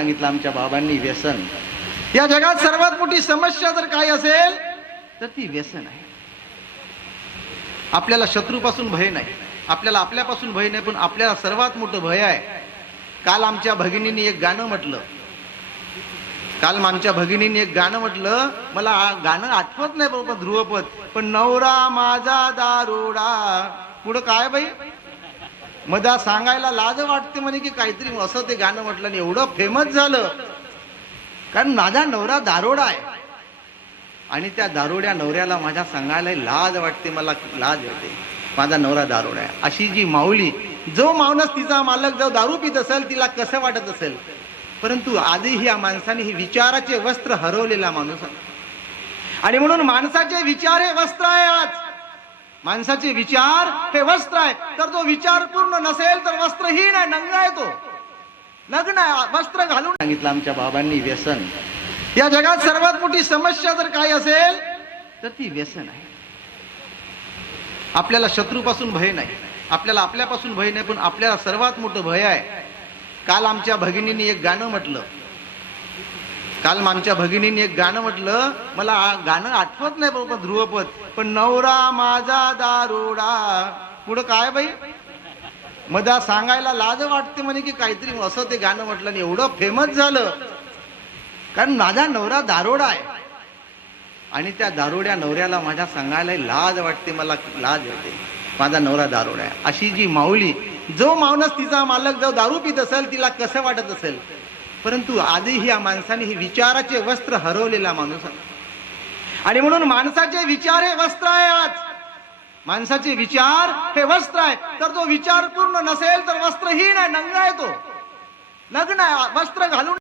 सांगितलं आमच्या बाबांनी व्यसन. या जगात सर्वात मोठी समस्या जर काय असेल तर ती व्यसन आहे. आपल्याला शत्रूपासून भय नाही. आपल्याला आपल्यापासून भय नाही पण आपल्याला सर्वात मोठं भय आहे. काल आमच्या भगिनींनी एक गाणं म्हटलं. काल आमच्या भगिनींनी एक गाणं म्हटलं. मला गाणं आठवत नाही बरोबर ध्रुवपद पण नवरा माझा दारोडा. पुढं काय बाई? मधा सांगायला लाज वाटते म्हणे की काहीतरी असं ते गाणं म्हटलं आणि एवढं फेमस झालं. कारण माझा नवरा दारोडा आहे. आणि त्या दारोड्या नवऱ्याला माझ्या सांगायला लाज वाटते मला लाज येते. माझा नवरा दारोडा आहे. अशी जी माऊली जो माणूस तिचा मालक जो दारू पित असेल तिला कसं वाटत असेल? परंतु आजही या माणसाने हे विचाराचे वस्त्र हरवलेला माणूस आहे. आणि म्हणून माणसाचे विचार हे वस्त्र आहे आज. माणसाचे विचार हे वस्त्र आहे. तर तो विचार पूर्ण नसेल तर वस्त्रहीन आहे नग्न आहे तो. नग्न आहे वस्त्र घालून. सांगितलं आमच्या बाबांनी व्यसन. या जगात सर्वात मोठी समस्या जर काय असेल तर ती व्यसन आहे. आपल्याला शत्रूपासून भय नाही. आपल्याला आपल्यापासून भय नाही पण आपल्याला सर्वात मोठं भय आहे. काल आमच्या भगिनींनी एक गाणं म्हटलं. काल आमच्या भगिनीने एक गाणं म्हटलं मला गाणं आठवत नाही बरोबर ध्रुवपद पण नवरा माझा दारोडा. पुढं काय बाई? मधा सांगायला लाज वाटते म्हणे की काहीतरी असं ते गाणं म्हटलं आणि एवढं फेमस झालं. कारण माझा नवरा दारोडा आहे. आणि त्या दारोड्या नवऱ्याला माझ्या सांगायला लाज वाटते मला लाज वाटते माझा नवरा दारोडा आहे. अशी जी माऊली जो माणूस तिचा मालक जो दारू पित असेल तिला कसं वाटत असेल? परंतु आजही या माणसाने हे विचाराचे वस्त्र हरवलेला माणूस. आणि म्हणून माणसाचे विचार हे वस्त्र आहे आज. माणसाचे विचार हे वस्त्र आहे. तर तो विचार पूर्ण नसेल तर वस्त्रहीन आहे नग्न आहे तो. लग्न आहे वस्त्र घालून